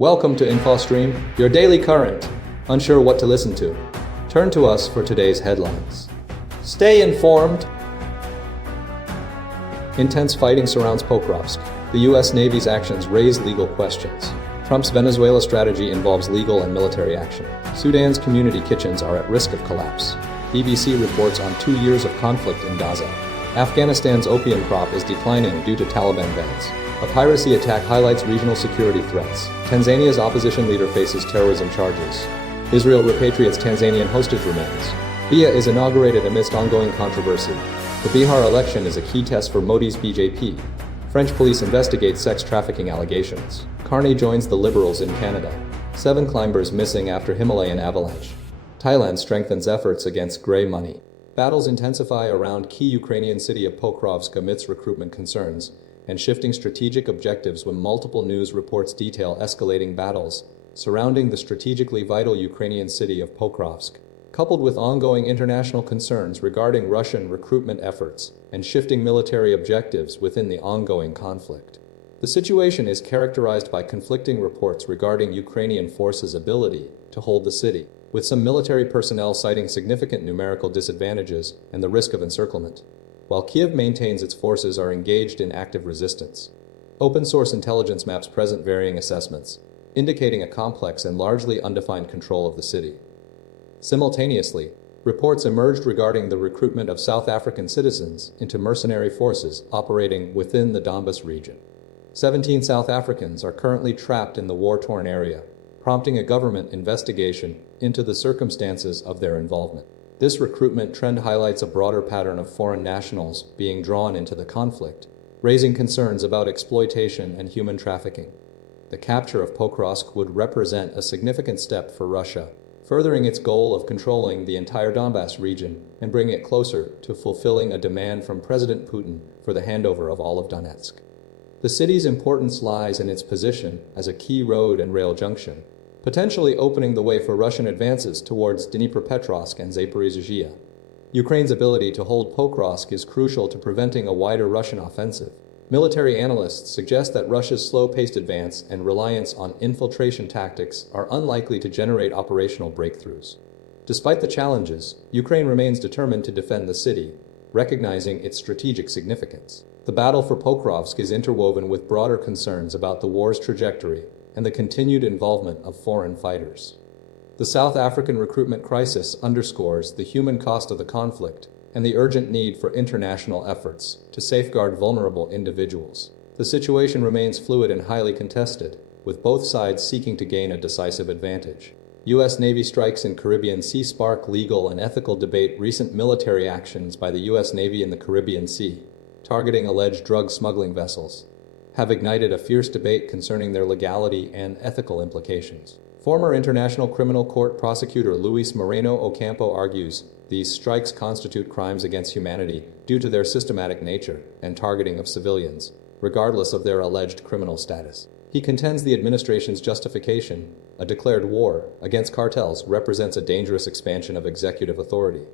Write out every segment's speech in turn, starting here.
Welcome to InfoStream, your daily current. Unsure what to listen to? Turn to us for today's headlines. Stay informed. Intense fighting surrounds Pokrovsk. The U.S. Navy's actions raise legal questions. Trump's Venezuela strategy involves legal and military action. Sudan's community kitchens are at risk of collapse. BBC reports on 2 years of conflict in Gaza. Afghanistan's opium crop is declining due to Taliban bans. A piracy attack highlights regional security threats. Tanzania's opposition leader faces terrorism charges. Israel repatriates Tanzanian hostage remains. Biya is inaugurated amidst ongoing controversy. The Bihar election is a key test for Modi's BJP. French police investigate sex trafficking allegations. Carney joins the Liberals in Canada. 7 climbers missing after Himalayan avalanche. Thailand strengthens efforts against grey money. Battles intensify around key Ukrainian city of Pokrovsk amidst recruitment concerns and shifting strategic objectives when multiple news reports detail escalating battles surrounding the strategically vital Ukrainian city of Pokrovsk, coupled with ongoing international concerns regarding Russian recruitment efforts and shifting military objectives within the ongoing conflict. The situation is characterized by conflicting reports regarding Ukrainian forces' ability to hold the city, with some military personnel citing significant numerical disadvantages and the risk of encirclement, while Kiev maintains its forces are engaged in active resistance. Open-source intelligence maps present varying assessments, indicating a complex and largely undefined control of the city. Simultaneously, reports emerged regarding the recruitment of South African citizens into mercenary forces operating within the Donbas region. 17 South Africans are currently trapped in the war-torn area, prompting a government investigation into the circumstances of their involvement. This recruitment trend highlights a broader pattern of foreign nationals being drawn into the conflict, raising concerns about exploitation and human trafficking. The capture of Pokrovsk would represent a significant step for Russia, furthering its goal of controlling the entire Donbas region and bringing it closer to fulfilling a demand from President Putin for the handover of all of Donetsk. The city's importance lies in its position as a key road and rail junction, potentially opening the way for Russian advances towards Dnipropetrovsk and Zaporizhzhia. Ukraine's ability to hold Pokrovsk is crucial to preventing a wider Russian offensive. Military analysts suggest that Russia's slow-paced advance and reliance on infiltration tactics are unlikely to generate operational breakthroughs. Despite the challenges, Ukraine remains determined to defend the city, recognizing its strategic significance. The battle for Pokrovsk is interwoven with broader concerns about the war's trajectory and the continued involvement of foreign fighters. The South African recruitment crisis underscores the human cost of the conflict and the urgent need for international efforts to safeguard vulnerable individuals. The situation remains fluid and highly contested, with both sides seeking to gain a decisive advantage. U.S. Navy strikes in Caribbean Sea spark legal and ethical debate. Recent military actions by the U.S. Navy in the Caribbean Sea, targeting alleged drug smuggling vessels, have ignited a fierce debate concerning their legality and ethical implications. Former International Criminal Court prosecutor Luis Moreno Ocampo argues these strikes constitute crimes against humanity due to their systematic nature and targeting of civilians, regardless of their alleged criminal status. He contends the administration's justification, a declared war against cartels, represents a dangerous expansion of executive authority.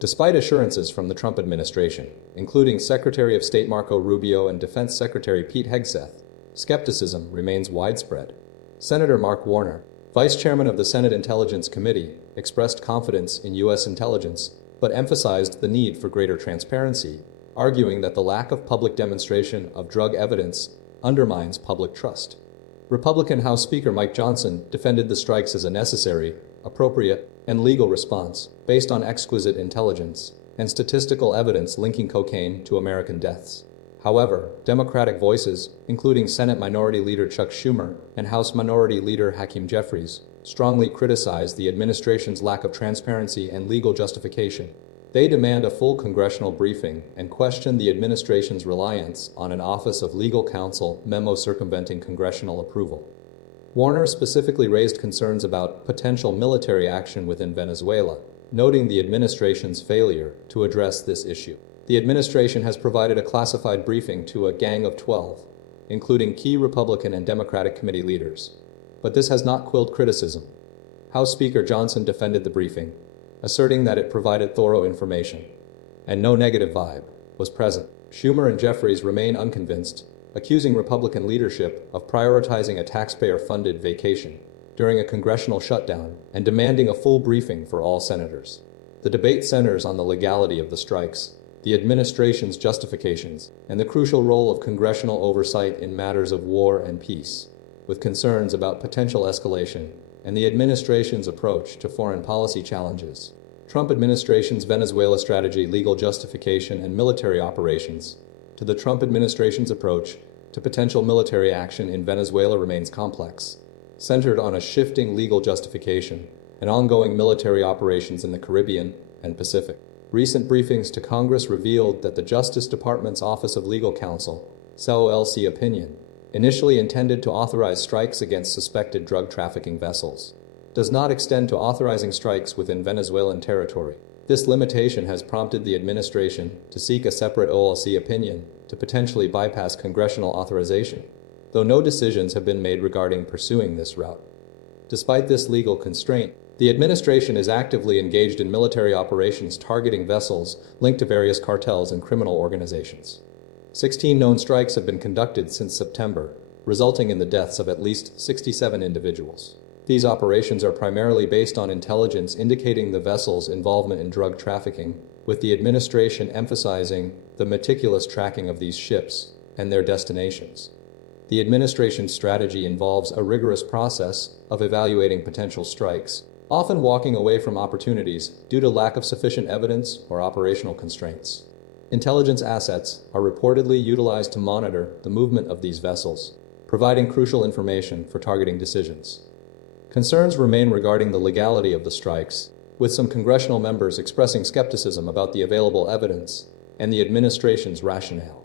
Despite assurances from the Trump administration, including Secretary of State Marco Rubio and Defense Secretary Pete Hegseth, skepticism remains widespread. Senator Mark Warner, Vice Chairman of the Senate Intelligence Committee, expressed confidence in U.S. intelligence, but emphasized the need for greater transparency, arguing that the lack of public demonstration of drug evidence undermines public trust. Republican House Speaker Mike Johnson defended the strikes as a necessary, appropriate, and legal response based on exquisite intelligence and statistical evidence linking cocaine to American deaths. However, Democratic voices, including Senate Minority Leader Chuck Schumer and House Minority Leader Hakeem Jeffries, strongly criticized the administration's lack of transparency and legal justification. They demand a full congressional briefing and question the administration's reliance on an Office of Legal Counsel memo circumventing congressional approval. Warner specifically raised concerns about potential military action within Venezuela, noting the administration's failure to address this issue. The administration has provided a classified briefing to a Gang of 12, including key Republican and Democratic committee leaders. But this has not quelled criticism. House Speaker Johnson defended the briefing, asserting that it provided thorough information, and no negative vibe was present. Schumer and Jeffries remain unconvinced, accusing Republican leadership of prioritizing a taxpayer-funded vacation during a congressional shutdown and demanding a full briefing for all senators. The debate centers on the legality of the strikes, the administration's justifications, and the crucial role of congressional oversight in matters of war and peace, with concerns about potential escalation and the administration's approach to foreign policy challenges. Trump administration's Venezuela strategy, legal justification, and military operations to the Trump administration's approach to potential military action in Venezuela remains complex, centered on a shifting legal justification and ongoing military operations in the Caribbean and Pacific. Recent briefings to Congress revealed that the Justice Department's Office of Legal Counsel, COLC opinion, initially intended to authorize strikes against suspected drug trafficking vessels, does not extend to authorizing strikes within Venezuelan territory. This limitation has prompted the administration to seek a separate OLC opinion to potentially bypass congressional authorization, though no decisions have been made regarding pursuing this route. Despite this legal constraint, the administration is actively engaged in military operations targeting vessels linked to various cartels and criminal organizations. 16 known strikes have been conducted since September, resulting in the deaths of at least 67 individuals. These operations are primarily based on intelligence indicating the vessel's involvement in drug trafficking, with the administration emphasizing the meticulous tracking of these ships and their destinations. The administration's strategy involves a rigorous process of evaluating potential strikes, often walking away from opportunities due to lack of sufficient evidence or operational constraints. Intelligence assets are reportedly utilized to monitor the movement of these vessels, providing crucial information for targeting decisions. Concerns remain regarding the legality of the strikes, with some congressional members expressing skepticism about the available evidence and the administration's rationale.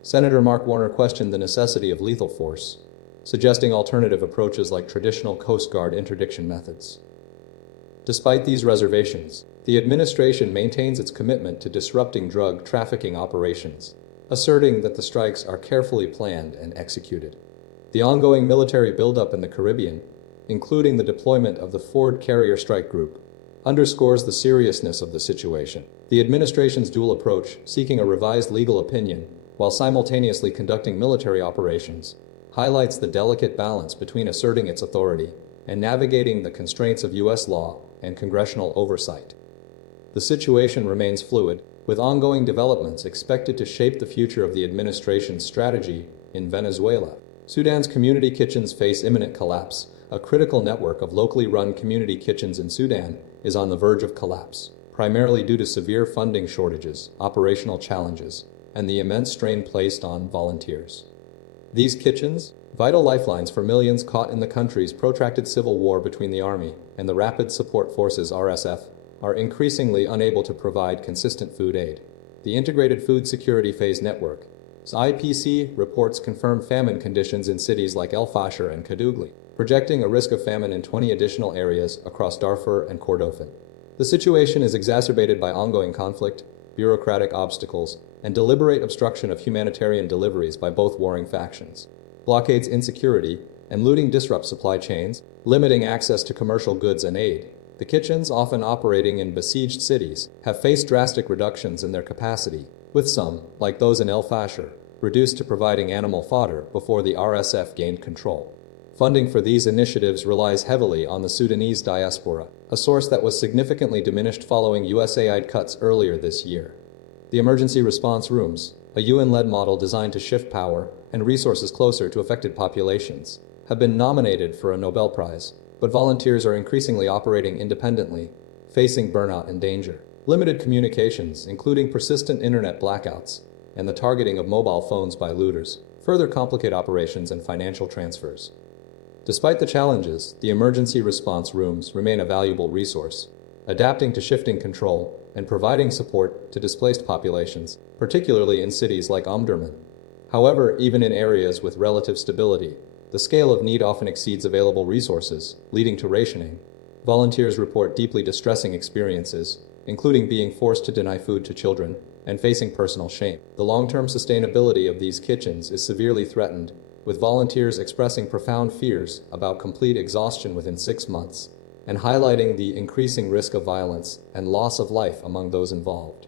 Senator Mark Warner questioned the necessity of lethal force, suggesting alternative approaches like traditional Coast Guard interdiction methods. Despite these reservations, the administration maintains its commitment to disrupting drug trafficking operations, asserting that the strikes are carefully planned and executed. The ongoing military buildup in the Caribbean, including the deployment of the Ford Carrier Strike Group, underscores the seriousness of the situation. The administration's dual approach, seeking a revised legal opinion while simultaneously conducting military operations, highlights the delicate balance between asserting its authority and navigating the constraints of U.S. law and congressional oversight. The situation remains fluid, with ongoing developments expected to shape the future of the administration's strategy in Venezuela. Sudan's community kitchens face imminent collapse. A critical network of locally run community kitchens in Sudan is on the verge of collapse, primarily due to severe funding shortages, operational challenges, and the immense strain placed on volunteers. These kitchens, vital lifelines for millions caught in the country's protracted civil war between the army and the Rapid Support Forces (RSF), are increasingly unable to provide consistent food aid. The Integrated Food Security Phase Network, IPC, reports confirmed famine conditions in cities like El Fasher and Kadugli, projecting a risk of famine in 20 additional areas across Darfur and Kordofan. The situation is exacerbated by ongoing conflict, bureaucratic obstacles, and deliberate obstruction of humanitarian deliveries by both warring factions. Blockades, insecurity, and looting disrupt supply chains, limiting access to commercial goods and aid. The kitchens, often operating in besieged cities, have faced drastic reductions in their capacity, with some, like those in El Fasher, reduced to providing animal fodder before the RSF gained control. Funding for these initiatives relies heavily on the Sudanese diaspora, a source that was significantly diminished following USAID cuts earlier this year. The Emergency Response Rooms, a UN-led model designed to shift power and resources closer to affected populations, have been nominated for a Nobel Prize, but volunteers are increasingly operating independently, facing burnout and danger. Limited communications, including persistent internet blackouts and the targeting of mobile phones by looters, further complicate operations and financial transfers. Despite the challenges, the emergency response rooms remain a valuable resource, adapting to shifting control and providing support to displaced populations, particularly in cities like Omdurman. However, even in areas with relative stability, the scale of need often exceeds available resources, leading to rationing. Volunteers report deeply distressing experiences, including being forced to deny food to children and facing personal shame. The long-term sustainability of these kitchens is severely threatened, with volunteers expressing profound fears about complete exhaustion within 6 months, and highlighting the increasing risk of violence and loss of life among those involved.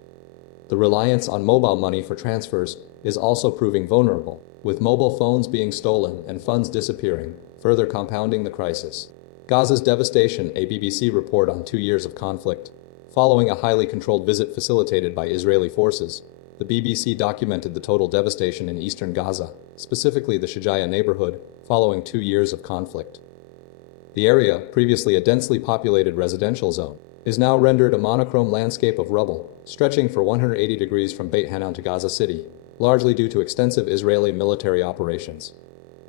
The reliance on mobile money for transfers is also proving vulnerable, with mobile phones being stolen and funds disappearing, further compounding the crisis. Gaza's devastation, a BBC report on 2 years of conflict. Following a highly controlled visit facilitated by Israeli forces, the BBC documented the total devastation in eastern Gaza, specifically the Shujaiya neighborhood, following 2 years of conflict. The area, previously a densely populated residential zone, is now rendered a monochrome landscape of rubble, stretching for 180 degrees from Beit Hanun to Gaza City, largely due to extensive Israeli military operations.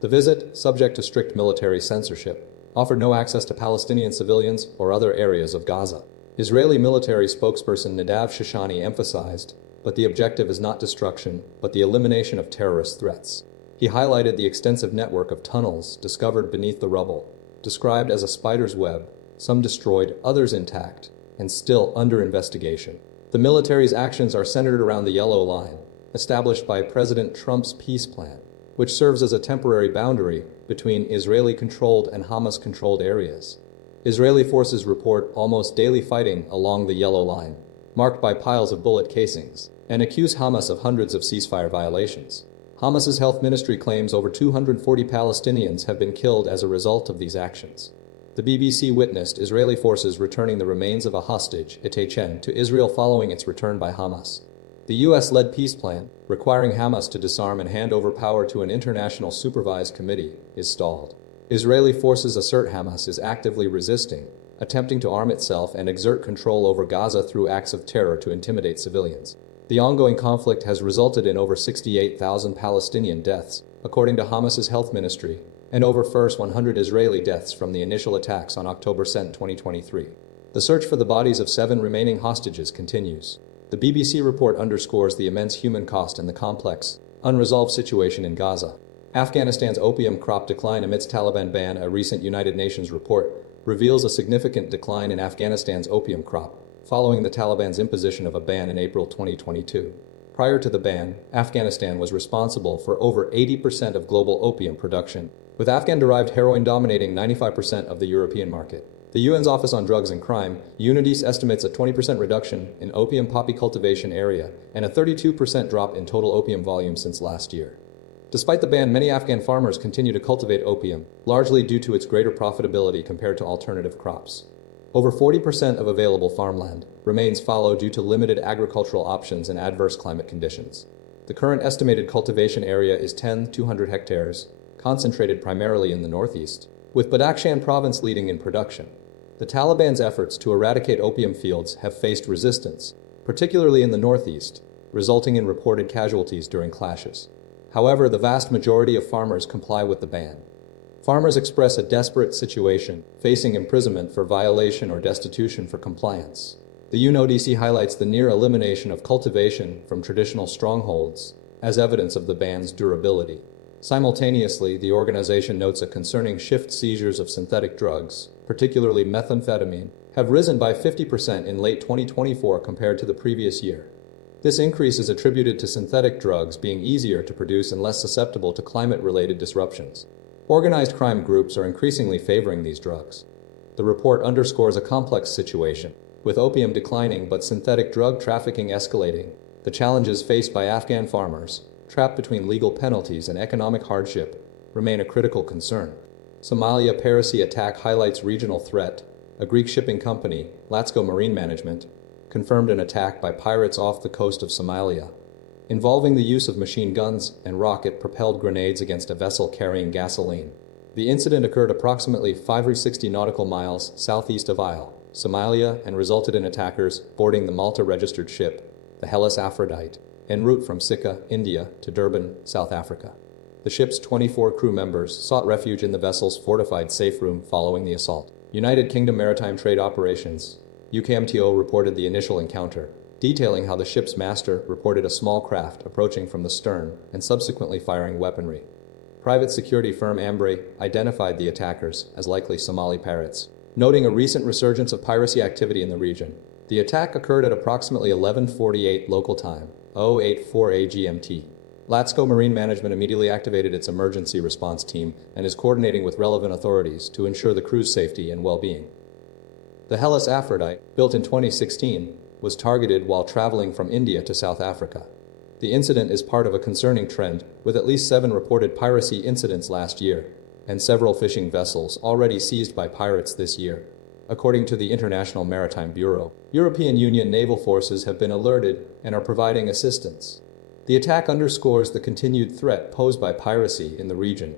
The visit, subject to strict military censorship, offered no access to Palestinian civilians or other areas of Gaza. Israeli military spokesperson Nadav Shoshani emphasized, but the objective is not destruction, but the elimination of terrorist threats. He highlighted the extensive network of tunnels discovered beneath the rubble, described as a spider's web, some destroyed, others intact, and still under investigation. The military's actions are centered around the Yellow Line, established by President Trump's peace plan, which serves as a temporary boundary between Israeli-controlled and Hamas-controlled areas. Israeli forces report almost daily fighting along the Yellow Line, marked by piles of bullet casings, and accuse Hamas of hundreds of ceasefire violations. Hamas's health ministry claims over 240 Palestinians have been killed as a result of these actions. The BBC witnessed Israeli forces returning the remains of a hostage, Itachen, to Israel following its return by Hamas. The US-led peace plan, requiring Hamas to disarm and hand over power to an international supervised committee, is stalled. Israeli forces assert Hamas is actively resisting, attempting to arm itself and exert control over Gaza through acts of terror to intimidate civilians. The ongoing conflict has resulted in over 68,000 Palestinian deaths, according to Hamas's health ministry, and over 100 Israeli deaths from the initial attacks on October 2, 2023. The search for the bodies of 7 remaining hostages continues. The BBC report underscores the immense human cost and the complex, unresolved situation in Gaza. Afghanistan's opium crop decline amidst Taliban ban. A recent United Nations report reveals a significant decline in Afghanistan's opium crop, following the Taliban's imposition of a ban in April 2022. Prior to the ban, Afghanistan was responsible for over 80% of global opium production, with Afghan-derived heroin dominating 95% of the European market. The UN's Office on Drugs and Crime, UNODC, estimates a 20% reduction in opium poppy cultivation area and a 32% drop in total opium volume since last year. Despite the ban, many Afghan farmers continue to cultivate opium, largely due to its greater profitability compared to alternative crops. Over 40% of available farmland remains fallow due to limited agricultural options and adverse climate conditions. The current estimated cultivation area is 200 hectares, concentrated primarily in the northeast, with Badakhshan province leading in production. The Taliban's efforts to eradicate opium fields have faced resistance, particularly in the northeast, resulting in reported casualties during clashes. However, the vast majority of farmers comply with the ban. Farmers express a desperate situation, facing imprisonment for violation or destitution for compliance. The UNODC highlights the near elimination of cultivation from traditional strongholds as evidence of the ban's durability. Simultaneously, the organization notes a concerning shift. Seizures of synthetic drugs, particularly methamphetamine, have risen by 50% in late 2024 compared to the previous year. This increase is attributed to synthetic drugs being easier to produce and less susceptible to climate-related disruptions. Organized crime groups are increasingly favoring these drugs. The report underscores a complex situation, with opium declining but synthetic drug trafficking escalating. The challenges faced by Afghan farmers, trapped between legal penalties and economic hardship, remain a critical concern. Somalia Piracy attack highlights regional threat. A Greek shipping company, Latsko Marine Management, confirmed an attack by pirates off the coast of Somalia, involving the use of machine guns and rocket-propelled grenades against a vessel carrying gasoline. The incident occurred approximately 560 nautical miles southeast of Isle, Somalia, and resulted in attackers boarding the Malta-registered ship, the Hellas Aphrodite, en route from Sikka, India, to Durban, South Africa. The ship's 24 crew members sought refuge in the vessel's fortified safe room following the assault. United Kingdom Maritime Trade Operations, UKMTO, reported the initial encounter, detailing how the ship's master reported a small craft approaching from the stern and subsequently firing weaponry. Private security firm Ambre identified the attackers as likely Somali pirates, noting a recent resurgence of piracy activity in the region. The attack occurred at approximately 11:48 local time, 08:04 GMT. Latsko Marine Management immediately activated its emergency response team and is coordinating with relevant authorities to ensure the crew's safety and well-being. The Hellas Aphrodite, built in 2016, was targeted while traveling from India to South Africa. The incident is part of a concerning trend, with at least 7 reported piracy incidents last year, and several fishing vessels already seized by pirates this year. According to the International Maritime Bureau, European Union naval forces have been alerted and are providing assistance. The attack underscores the continued threat posed by piracy in the region,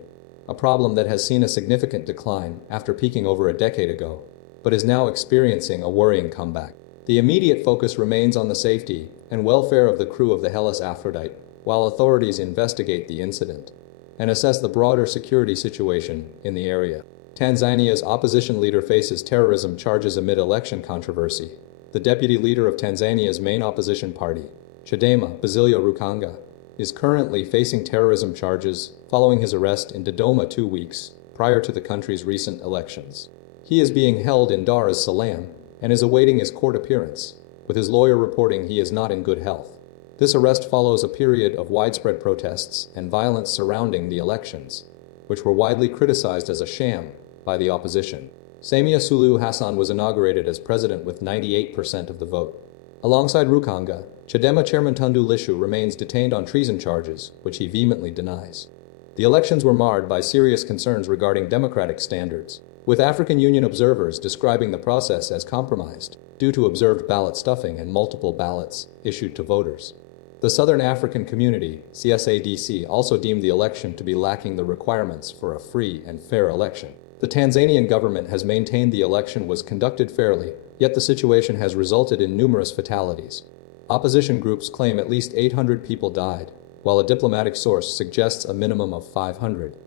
a problem that has seen a significant decline after peaking over a decade ago, but is now experiencing a worrying comeback. The immediate focus remains on the safety and welfare of the crew of the Hellas Aphrodite, while authorities investigate the incident and assess the broader security situation in the area. Tanzania's opposition leader faces terrorism charges amid election controversy. The deputy leader of Tanzania's main opposition party, Chadema, Basilio Rukanga, is currently facing terrorism charges following his arrest in Dodoma 2 weeks prior to the country's recent elections. He is being held in Dar es Salaam and is awaiting his court appearance, with his lawyer reporting he is not in good health. This arrest follows a period of widespread protests and violence surrounding the elections, which were widely criticized as a sham by the opposition. Samia Suluhu Hassan was inaugurated as president with 98% of the vote. Alongside Rukanga, Chadema chairman Tundu Lissu remains detained on treason charges, which he vehemently denies. The elections were marred by serious concerns regarding democratic standards, with African Union observers describing the process as compromised due to observed ballot stuffing and multiple ballots issued to voters. The Southern African Community, CSADC, also deemed the election to be lacking the requirements for a free and fair election. The Tanzanian government has maintained the election was conducted fairly, yet the situation has resulted in numerous fatalities. Opposition groups claim at least 800 people died, while a diplomatic source suggests a minimum of 500.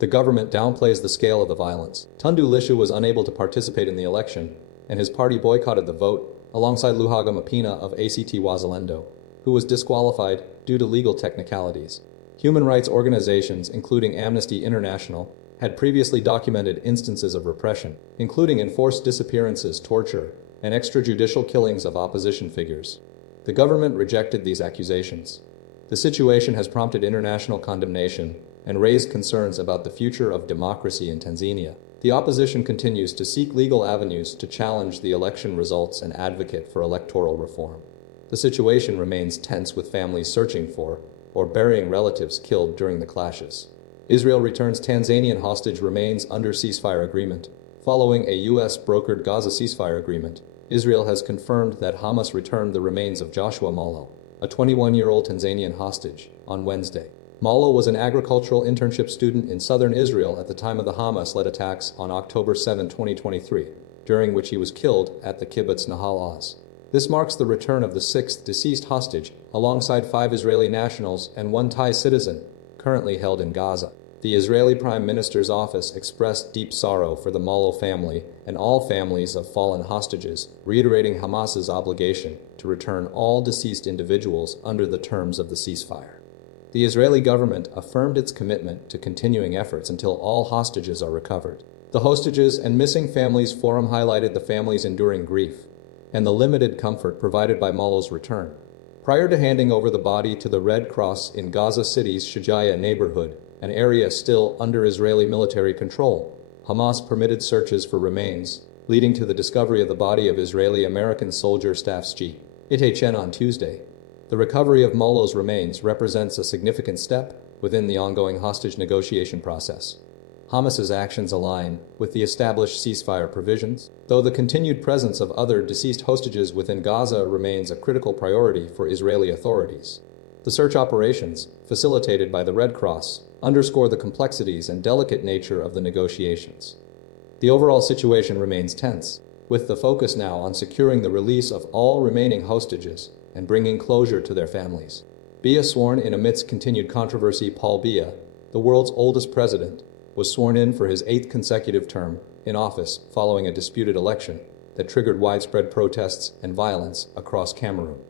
The government downplays the scale of the violence. Tundu Lissu was unable to participate in the election, and his party boycotted the vote, alongside Luhaga Mapina of ACT Wazalendo, who was disqualified due to legal technicalities. Human rights organizations, including Amnesty International, had previously documented instances of repression, including enforced disappearances, torture, and extrajudicial killings of opposition figures. The government rejected these accusations. The situation has prompted international condemnation and raised concerns about the future of democracy in Tanzania. The opposition continues to seek legal avenues to challenge the election results and advocate for electoral reform. The situation remains tense, with families searching for or burying relatives killed during the clashes. Israel returns Tanzanian hostage remains under ceasefire agreement. Following a U.S.-brokered Gaza ceasefire agreement, Israel has confirmed that Hamas returned the remains of Joshua Mallo, a 21-year-old Tanzanian hostage, on Wednesday. Mallo was an agricultural internship student in southern Israel at the time of the Hamas-led attacks on October 7, 2023, during which he was killed at the kibbutz Nahal Oz. This marks the return of the 6th deceased hostage, alongside 5 Israeli nationals and 1 Thai citizen, currently held in Gaza. The Israeli Prime Minister's office expressed deep sorrow for the Mallo family and all families of fallen hostages, reiterating Hamas's obligation to return all deceased individuals under the terms of the ceasefire. The Israeli government affirmed its commitment to continuing efforts until all hostages are recovered. The Hostages and Missing Families Forum highlighted the family's enduring grief and the limited comfort provided by Mallo's return. Prior to handing over the body to the Red Cross in Gaza City's Shujaiya neighborhood, an area still under Israeli military control, Hamas permitted searches for remains, leading to the discovery of the body of Israeli-American soldier Staff's G. Itachen on Tuesday. The recovery of Mallo's remains represents a significant step within the ongoing hostage negotiation process. Hamas's actions align with the established ceasefire provisions, though the continued presence of other deceased hostages within Gaza remains a critical priority for Israeli authorities. The search operations, facilitated by the Red Cross, underscore the complexities and delicate nature of the negotiations. The overall situation remains tense, with the focus now on securing the release of all remaining hostages and bringing closure to their families. Biya sworn in amidst continued controversy. Paul Biya, the world's oldest president, was sworn in for his 8th consecutive term in office following a disputed election that triggered widespread protests and violence across Cameroon.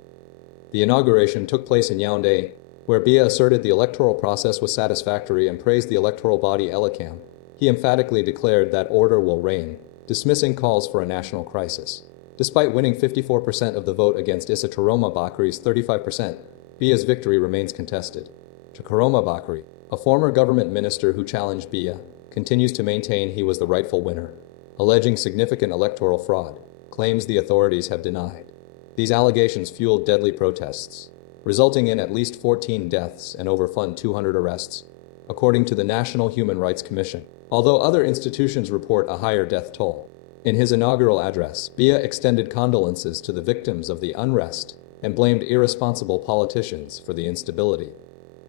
The inauguration took place in Yaoundé, where Biya asserted the electoral process was satisfactory and praised the electoral body Elecam. He emphatically declared that order will reign, dismissing calls for a national crisis. Despite winning 54% of the vote against Issa Taroma Bakri's 35%, Biya's victory remains contested. Takaroma Bakri, a former government minister who challenged Biya, continues to maintain he was the rightful winner, alleging significant electoral fraud, claims the authorities have denied. These allegations fueled deadly protests, resulting in at least 14 deaths and over 200 arrests, according to the National Human Rights Commission, although other institutions report a higher death toll. In his inaugural address, Biya extended condolences to the victims of the unrest and blamed irresponsible politicians for the instability.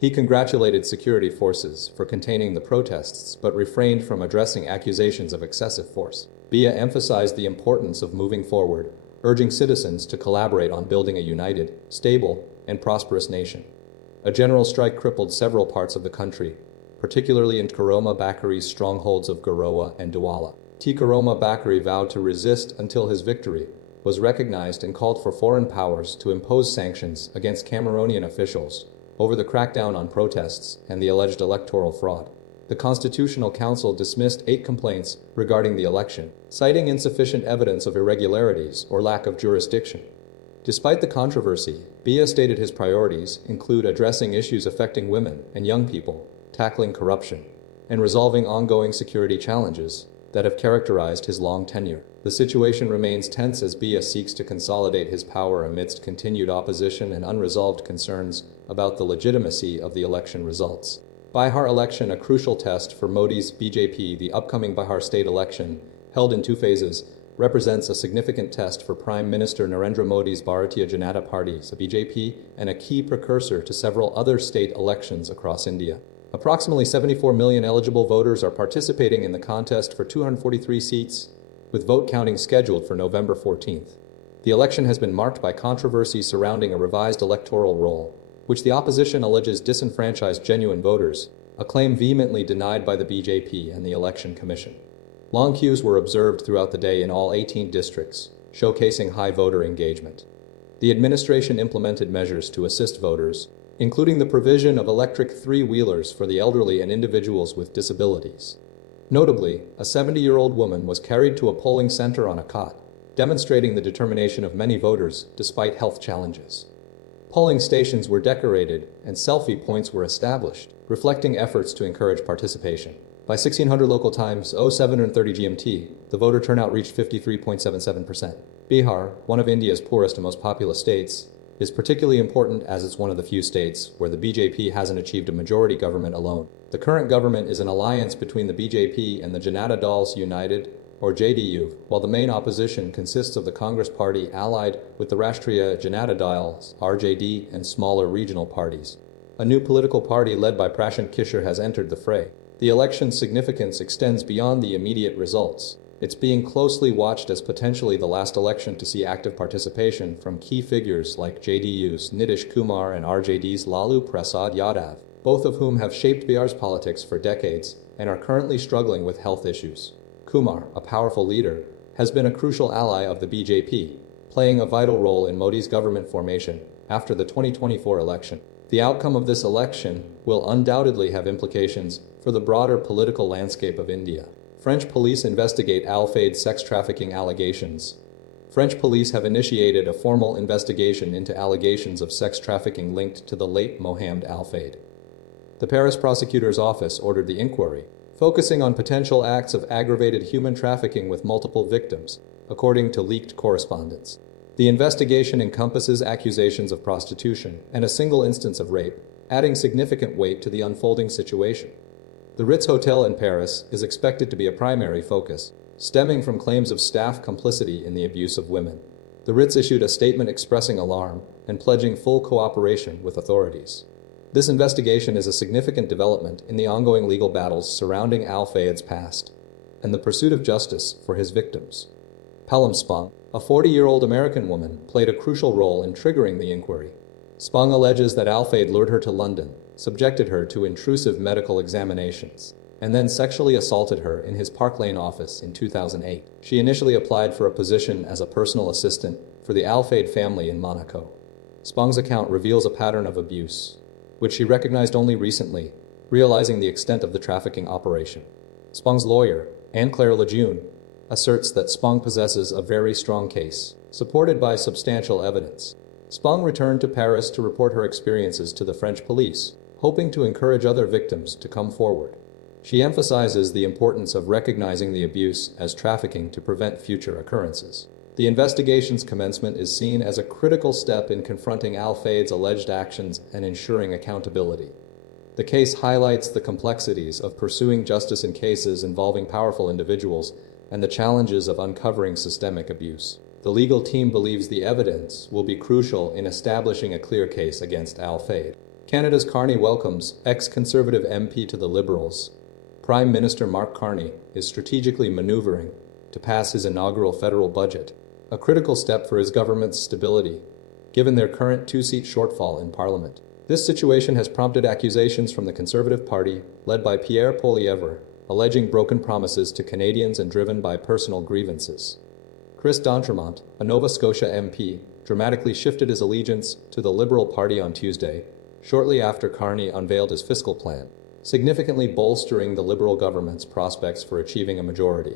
He congratulated security forces for containing the protests but refrained from addressing accusations of excessive force. Biya emphasized the importance of moving forward, urging citizens to collaborate on building a united, stable, and prosperous nation. A general strike crippled several parts of the country, particularly in Karoma Bakari's strongholds of Garoua and Douala. Karoma Bakari vowed to resist until his victory was recognized and called for foreign powers to impose sanctions against Cameroonian officials over the crackdown on protests and the alleged electoral fraud. The Constitutional Council dismissed 8 complaints regarding the election, citing insufficient evidence of irregularities or lack of jurisdiction. Despite the controversy, Biya stated his priorities include addressing issues affecting women and young people, tackling corruption, and resolving ongoing security challenges that have characterized his long tenure. The situation remains tense as Biya seeks to consolidate his power amidst continued opposition and unresolved concerns about the legitimacy of the election results. Bihar election, a crucial test for Modi's BJP. The upcoming Bihar state election, held in 2 phases, represents a significant test for Prime Minister Narendra Modi's Bharatiya Janata Party, BJP, and a key precursor to several other state elections across India. Approximately 74 million eligible voters are participating in the contest for 243 seats, with vote counting scheduled for November 14th. The election has been marked by controversy surrounding a revised electoral roll, which the opposition alleges disenfranchised genuine voters, a claim vehemently denied by the BJP and the Election Commission. Long queues were observed throughout the day in all 18 districts, showcasing high voter engagement. The administration implemented measures to assist voters, including the provision of electric 3-wheelers for the elderly and individuals with disabilities. Notably, a 70-year-old woman was carried to a polling center on a cot, demonstrating the determination of many voters despite health challenges. Polling stations were decorated and selfie points were established, reflecting efforts to encourage participation. By 1600 local times 0730 GMT, the voter turnout reached 53.77%. Bihar, one of India's poorest and most populous states, is particularly important as it's one of the few states where the BJP hasn't achieved a majority government alone. The current government is an alliance between the BJP and the Janata Dals United, or JDU, while the main opposition consists of the Congress Party allied with the Rashtriya Janata Dals, RJD, and smaller regional parties. A new political party led by Prashant Kishore has entered the fray. The election's significance extends beyond the immediate results. It's being closely watched as potentially the last election to see active participation from key figures like JDU's Nitish Kumar and RJD's Lalu Prasad Yadav, both of whom have shaped Bihar's politics for decades and are currently struggling with health issues. Kumar, a powerful leader, has been a crucial ally of the BJP, playing a vital role in Modi's government formation after the 2024 election. The outcome of this election will undoubtedly have implications for the broader political landscape of India. French police investigate Fayed sex trafficking allegations. French police have initiated a formal investigation into allegations of sex trafficking linked to the late Mohamed Fayed. The Paris prosecutor's office ordered the inquiry, focusing on potential acts of aggravated human trafficking with multiple victims, according to leaked correspondence. The investigation encompasses accusations of prostitution and a single instance of rape, adding significant weight to the unfolding situation. The Ritz Hotel in Paris is expected to be a primary focus, stemming from claims of staff complicity in the abuse of women. The Ritz issued a statement expressing alarm and pledging full cooperation with authorities. This investigation is a significant development in the ongoing legal battles surrounding Fayed's past and the pursuit of justice for his victims. Pelham Spong, a 40-year-old American woman, played a crucial role in triggering the inquiry. Spong alleges that Fayed lured her to London, subjected her to intrusive medical examinations, and then sexually assaulted her in his Park Lane office in 2008. She initially applied for a position as a personal assistant for the Fayed family in Monaco. Spong's account reveals a pattern of abuse, which she recognized only recently, realizing the extent of the trafficking operation. Spong's lawyer, Anne-Claire Lejeune, asserts that Spong possesses a very strong case, supported by substantial evidence. Spong returned to Paris to report her experiences to the French police, hoping to encourage other victims to come forward. She emphasizes the importance of recognizing the abuse as trafficking to prevent future occurrences. The investigation's commencement is seen as a critical step in confronting al-Fayed's alleged actions and ensuring accountability. The case highlights the complexities of pursuing justice in cases involving powerful individuals and the challenges of uncovering systemic abuse. The legal team believes the evidence will be crucial in establishing a clear case against al-Fayed. Canada's Carney welcomes ex-Conservative MP to the Liberals. Prime Minister Mark Carney is strategically maneuvering to pass his inaugural federal budget, a critical step for his government's stability, given their current two-seat shortfall in Parliament. This situation has prompted accusations from the Conservative Party, led by Pierre Poilievre, alleging broken promises to Canadians and driven by personal grievances. Chris D'Entremont, a Nova Scotia MP, dramatically shifted his allegiance to the Liberal Party on Tuesday, shortly after Carney unveiled his fiscal plan, significantly bolstering the Liberal government's prospects for achieving a majority.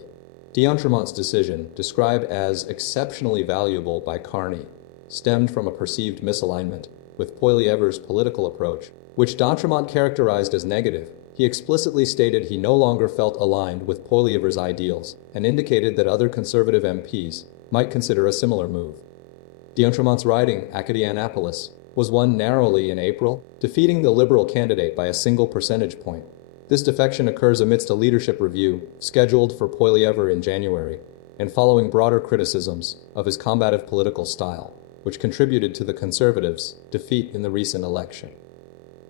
D'Entremont's decision, described as exceptionally valuable by Carney, stemmed from a perceived misalignment with Poilievre's political approach, which D'Entremont characterized as negative. He explicitly stated he no longer felt aligned with Poilievre's ideals and indicated that other Conservative MPs might consider a similar move. D'Entremont's riding, Acadianapolis, was won narrowly in April, defeating the Liberal candidate by a single percentage point. This defection occurs amidst a leadership review scheduled for Poilievre in January, and following broader criticisms of his combative political style, which contributed to the Conservatives' defeat in the recent election.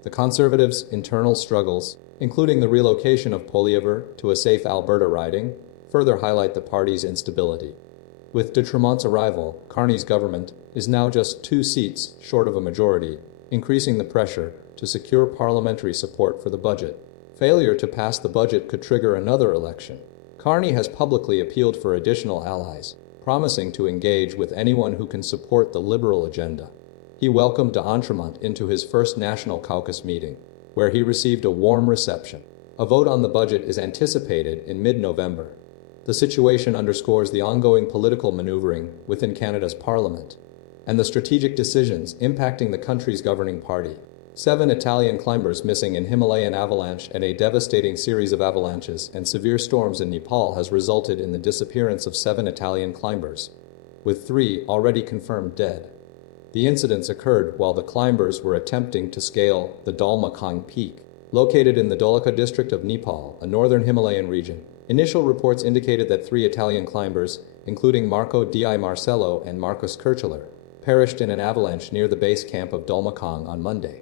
The Conservatives' internal struggles, including the relocation of Poilievre to a safe Alberta riding, further highlight the party's instability. With D'Entremont's arrival, Carney's government is now just 2 seats short of a majority, increasing the pressure to secure parliamentary support for the budget. Failure to pass the budget could trigger another election. Carney has publicly appealed for additional allies, promising to engage with anyone who can support the Liberal agenda. He welcomed D'Entremont into his first National Caucus meeting, where he received a warm reception. A vote on the budget is anticipated in mid-November. The situation underscores the ongoing political maneuvering within Canada's Parliament and the strategic decisions impacting the country's governing party. 7 Italian climbers missing in Himalayan avalanche and a devastating series of avalanches and severe storms in Nepal has resulted in the disappearance of 7 Italian climbers, with 3 already confirmed dead. The incidents occurred while the climbers were attempting to scale the Dalmakang Peak, located in the Dolakha district of Nepal, a northern Himalayan region. Initial reports indicated that 3 Italian climbers, including Marco Di Marcello and Marcus Kirchler, perished in an avalanche near the base camp of Dalmakang on Monday.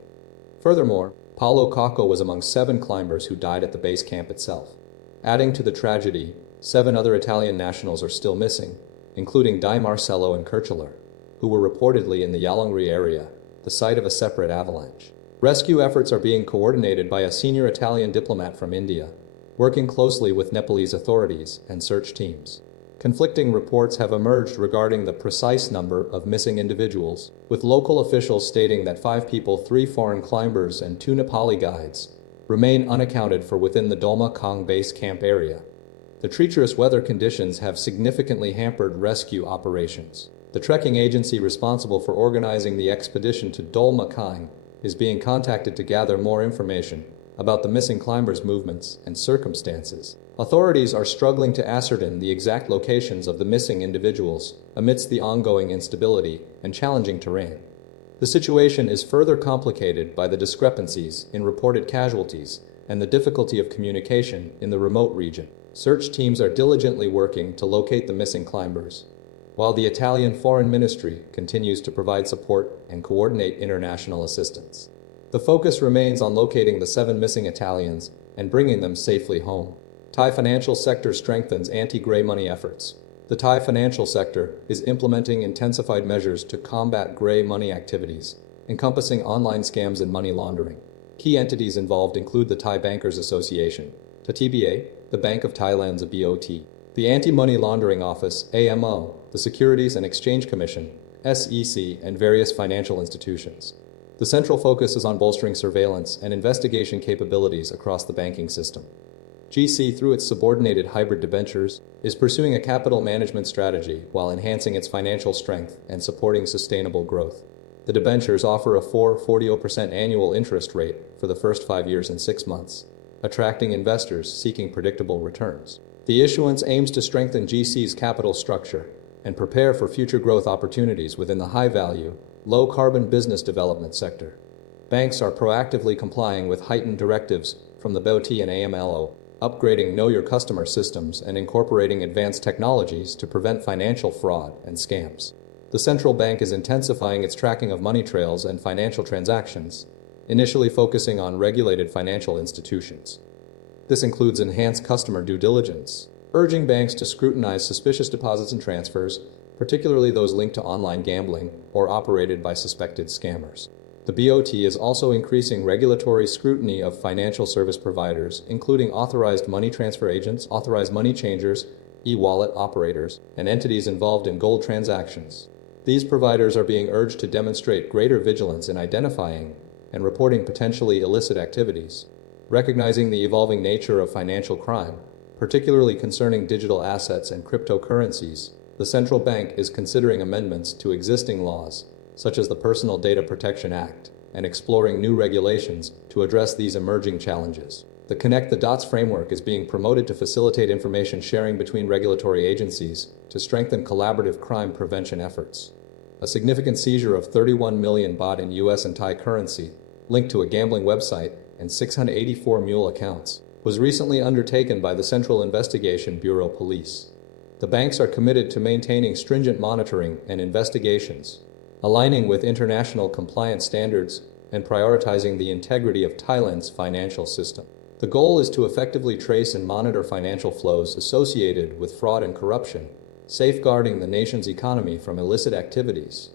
Furthermore, Paolo Cocco was among 7 climbers who died at the base camp itself. Adding to the tragedy, 7 other Italian nationals are still missing, including Di Marcello and Kirchler, who were reportedly in the Yalangri area, the site of a separate avalanche. Rescue efforts are being coordinated by a senior Italian diplomat from India, working closely with Nepalese authorities and search teams. Conflicting reports have emerged regarding the precise number of missing individuals, with local officials stating that 5 people, 3 foreign climbers and 2 Nepali guides, remain unaccounted for within the Dalmakang base camp area. The treacherous weather conditions have significantly hampered rescue operations. The trekking agency responsible for organizing the expedition to Dalmakang is being contacted to gather more information about the missing climbers' movements and circumstances. Authorities are struggling to ascertain the exact locations of the missing individuals amidst the ongoing instability and challenging terrain. The situation is further complicated by the discrepancies in reported casualties and the difficulty of communication in the remote region. Search teams are diligently working to locate the missing climbers, while the Italian Foreign Ministry continues to provide support and coordinate international assistance. The focus remains on locating the 7 missing Italians and bringing them safely home. Thai financial sector strengthens anti-grey money efforts. The Thai financial sector is implementing intensified measures to combat grey money activities, encompassing online scams and money laundering. Key entities involved include the Thai Bankers Association, TTBA, the Bank of Thailand's BOT, the Anti-Money Laundering Office, AMO, the Securities and Exchange Commission, SEC, and various financial institutions. The central focus is on bolstering surveillance and investigation capabilities across the banking system. GC, through its subordinated hybrid debentures, is pursuing a capital management strategy while enhancing its financial strength and supporting sustainable growth. The debentures offer a 4.40% annual interest rate for the first 5 years and 6 months, attracting investors seeking predictable returns. The issuance aims to strengthen GC's capital structure and prepare for future growth opportunities within the high-value, low-carbon business development sector. Banks are proactively complying with heightened directives from the BOT and AMLO, upgrading Know Your Customer systems and incorporating advanced technologies to prevent financial fraud and scams. The central bank is intensifying its tracking of money trails and financial transactions, initially focusing on regulated financial institutions. This includes enhanced customer due diligence, urging banks to scrutinize suspicious deposits and transfers, particularly those linked to online gambling or operated by suspected scammers. The BOT is also increasing regulatory scrutiny of financial service providers, including authorized money transfer agents, authorized money changers, e-wallet operators, and entities involved in gold transactions. These providers are being urged to demonstrate greater vigilance in identifying and reporting potentially illicit activities, recognizing the evolving nature of financial crime, particularly concerning digital assets and cryptocurrencies. The central bank is considering amendments to existing laws, such as the Personal Data Protection Act, and exploring new regulations to address these emerging challenges. The Connect the Dots framework is being promoted to facilitate information sharing between regulatory agencies to strengthen collaborative crime prevention efforts. A significant seizure of 31 million baht in US and Thai currency, linked to a gambling website, and 684 mule accounts, was recently undertaken by the Central Investigation Bureau Police. The banks are committed to maintaining stringent monitoring and investigations, aligning with international compliance standards, and prioritizing the integrity of Thailand's financial system. The goal is to effectively trace and monitor financial flows associated with fraud and corruption, safeguarding the nation's economy from illicit activities.